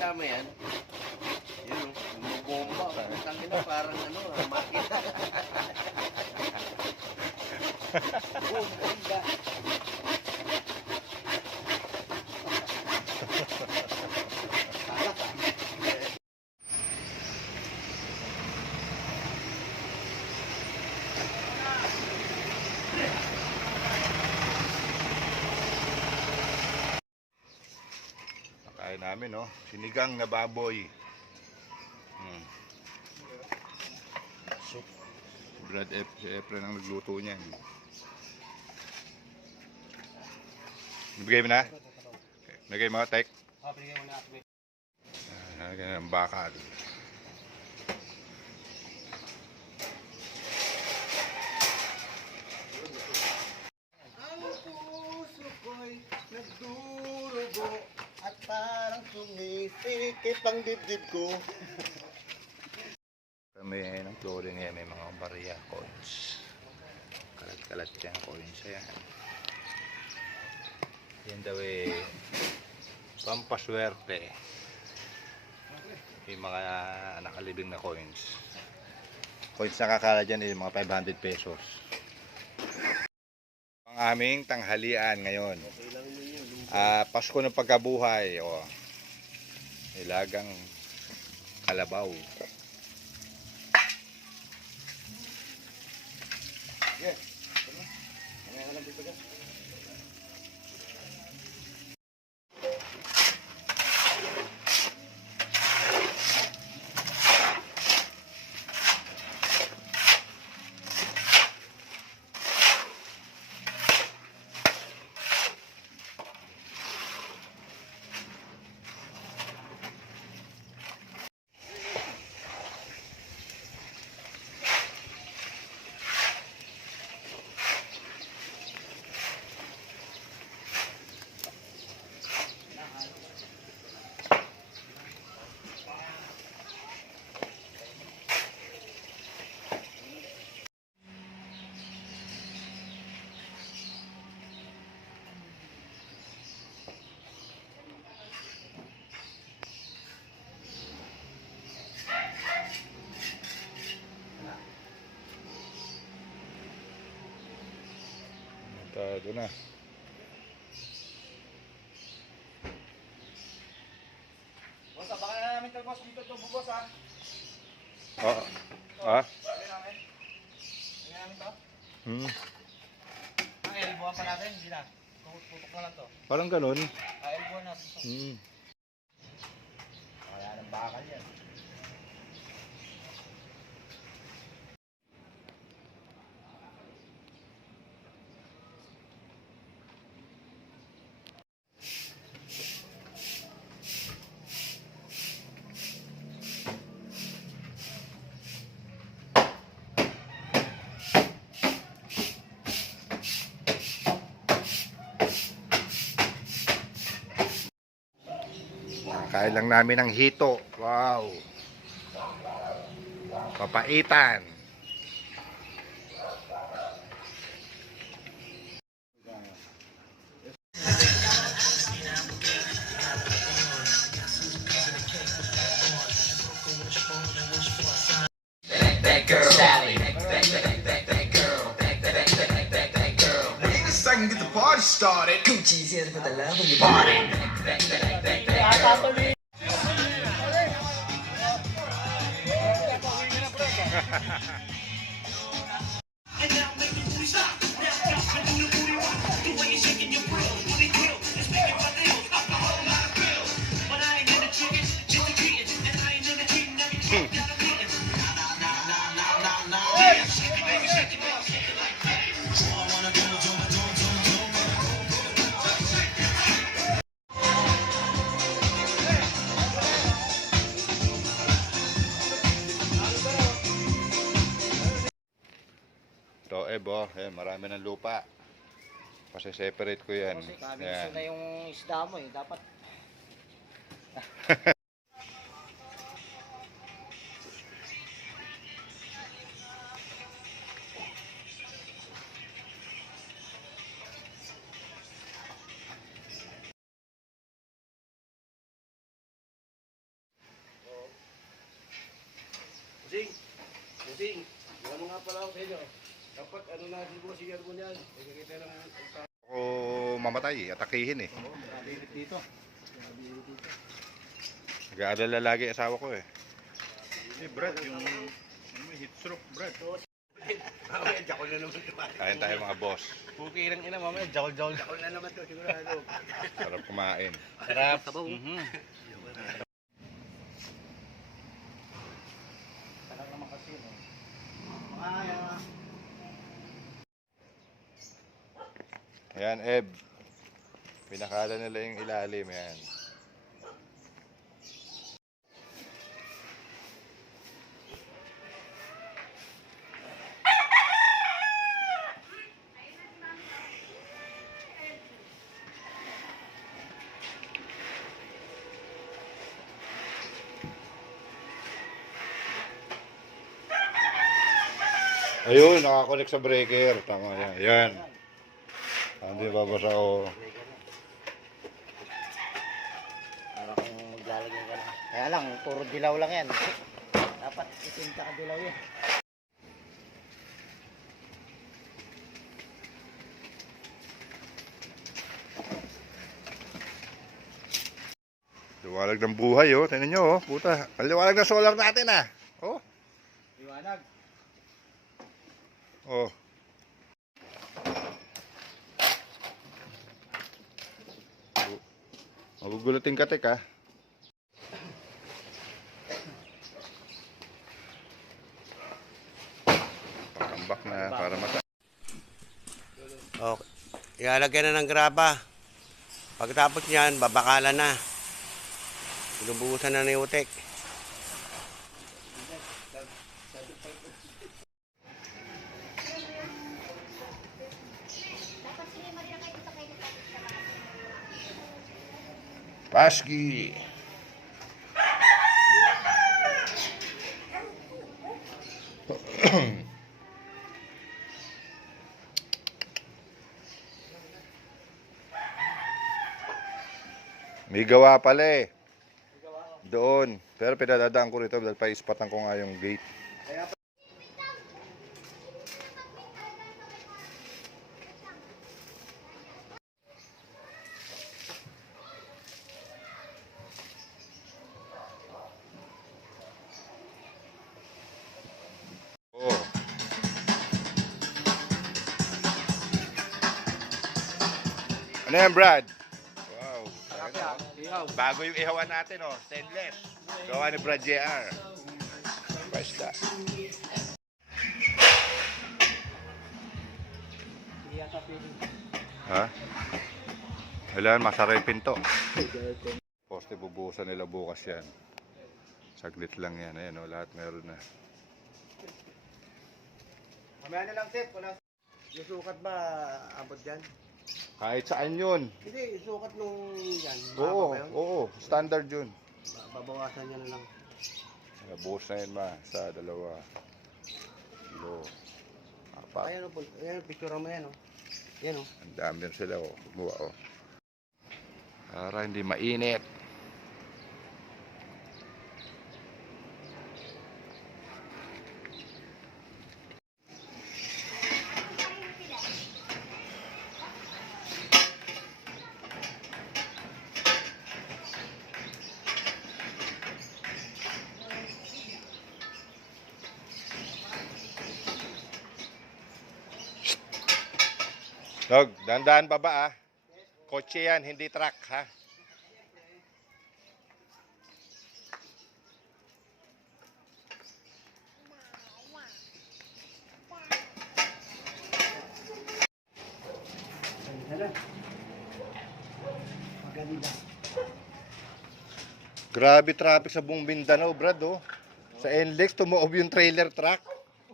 Kita mo yan? Yun, bumubomba ka. Tangina, parang ano, makina. Bumubomba. Kain namin, no? Sinigang na baboy. Si Brad si Efren ang nagluto niyan. Nabigay mo na? Nabigay mo, Tek? Bigay mo na. Ganyan ang bakal. Ang puso ko'y nagdurugo at parang sumisikip ang dibdib ko. Kami ng flooring ngayon, may mga barya coins. Kalat-kalat yan, coins yan. Yan daw pampaswerte. Yung mga nakalibing na coins. Coins na kakala dyan yung mga 500 pesos. Ang aming tanghalian ngayon. Pasko ng pagkabuhay. O, ilagang kalabaw. Yeah. Mamaya ka lang dito ka. Ito na. Boss, baka na namin ito, boss. Dito ito, boss, ha? Oo. Ah? Baka namin. Baka namin ito. Ang elbow pa natin, hindi na. Tutok na lang to. Parang ganun. Elbow na. Kaya ng bakal yan. Kain lang namin ng hito. Wow. Papaitan. That girl, Sally. That girl. That girl. Wait a second, get the party started. Gucci's here to put the love in your body. Ito, Ebo. Ayan, marami ng lupa. Pasi-separate ko yan. Sabi Yan. na yung isda mo, eh. Dapat Bossing, ano nga pala ako sa inyo. Kapag ano na siguro si Yerbo niyan, ikikita lang ang tao. O mamatay, atakihin eh. Mabilit dito. Nag-aalala lagi asawa ko eh. Brad, yung heat stroke, Brad. Mamaya, jakol na naman ito. Kain tayo mga boss. Puki ng ina, mamaya, jakol na naman ito, sigurado. Sarap kumain. Sarap. Sarap naman kasi, no? Ayan, Eb. Pinakala nila yung ilalim, yan. Ayun, nakakonect sa breaker. Tama yan. Yan. Hindi babasa ko. Para kung maglalagay ka na. Kaya lang, puro dilaw lang yan. Dapat itinta ka dilaw yan. Liwanag ng buhay, oh. Tingnan nyo, oh. Puta. Ang liwanag ng solar natin, ah. Oh. Liwanag. Oh. Magugulutin ka, tek, ah. Pakambak na para mata. Okay. Ilalagyan na ng graba. Pagkatapos niyan, babakalan na. Binubuhusan na ng utek. Paski. May gawa pala eh. Doon. Pero pinadadaan ko rito dahil paispatan ko nga yung gate. Oh. Ano yan, Brad? Wow. Bago yung ihawan natin, oh. Stainless. Gawa ni Brad JR. Basta. Ha? Kailangan masara yung pinto. Poste bubuhusan nila bukas yan. Saglit lang yan. Ayan, oh, lahat meron na. Mamaya na lang, Sep. Yung sukat ba abot dyan? Kahit saan yun. Hindi, sukat nung yan. Oo, Mahaba ba yun? oo. Standard yun. Babawasan niya na lang. Buhos na yun, ma. Sa dalawa. Kilo. Apat. Ayan o, ayan, picture mo yan o. Yan o. Ang dami rin sila, oh. Gumawa, oh. Para hindi mainit. Dog, dahan-dahan pa ba, ah? Kotse yan, hindi truck, ha? Grabe traffic sa buong Mindanao, Brad, oh. Sa NLEX, tumuob yung trailer truck.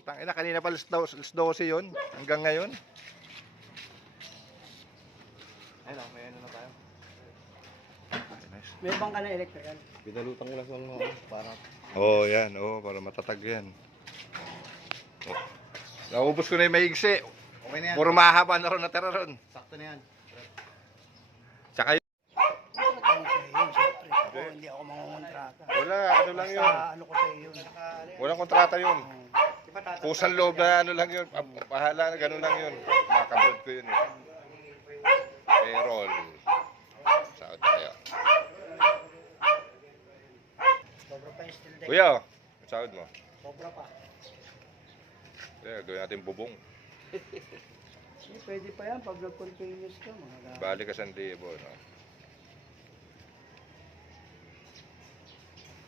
Tangina, kanina pa alas 12 yun. Hanggang ngayon. Ayun o, may ano na tayo. Nice. May bangka na electrical. Binalutan ko lang sa mga para. Oh, yan. Oh, para matatag yan. Oh. Naubos ko na yung maigsi. Okay na yan. Puro mahaba na ron natira ron. Sakto na yan. Tsaka Yun, syempre. Ako, hindi ako mangungontrata. wala, ano lang yun. Basta ano ko sa iyo yun. Walang kontrata yun. Kusang loob na ano lang yun. Pahala na ganun lang yun. Makabot ko yun eh. Payroll. Sahod tayo. Sobra pa yung steel deck. Kuya, ang sahod mo. Sobra pa. Kaya gawin natin bubong. Pwede pa yan pag nag-continuous ka, mga gano'n. Balik ka sa Diebo, no?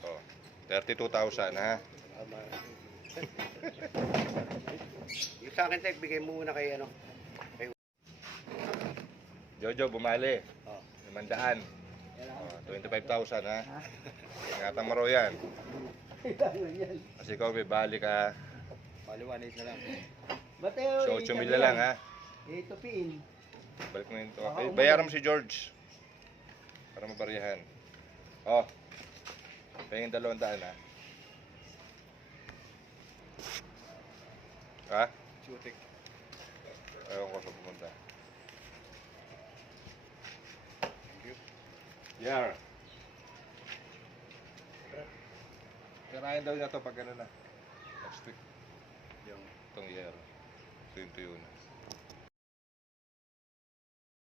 Oh, 32,000 ha. Yung sa akin, Tek, bigay mo muna kay ano. Jojo, bumali. Oh. 500. Oh, 25,000 ha. Ingatan mo raw yan. Kailangan yan. Kasi ikaw, may balik ka. Paliwanit na lang. Mateo, So, 8 mil na lang ha. Itupiin. Balik mo yun to. Eh, bayaran mo si George. Para mabariyahan. Oh. Pahingin 200 ha. Ha? Sutik. Ayaw ko sa pumunta. Yar. Karayan daw niya to pag ano na. Next week. Yung itong year. Ito yung tuyo na.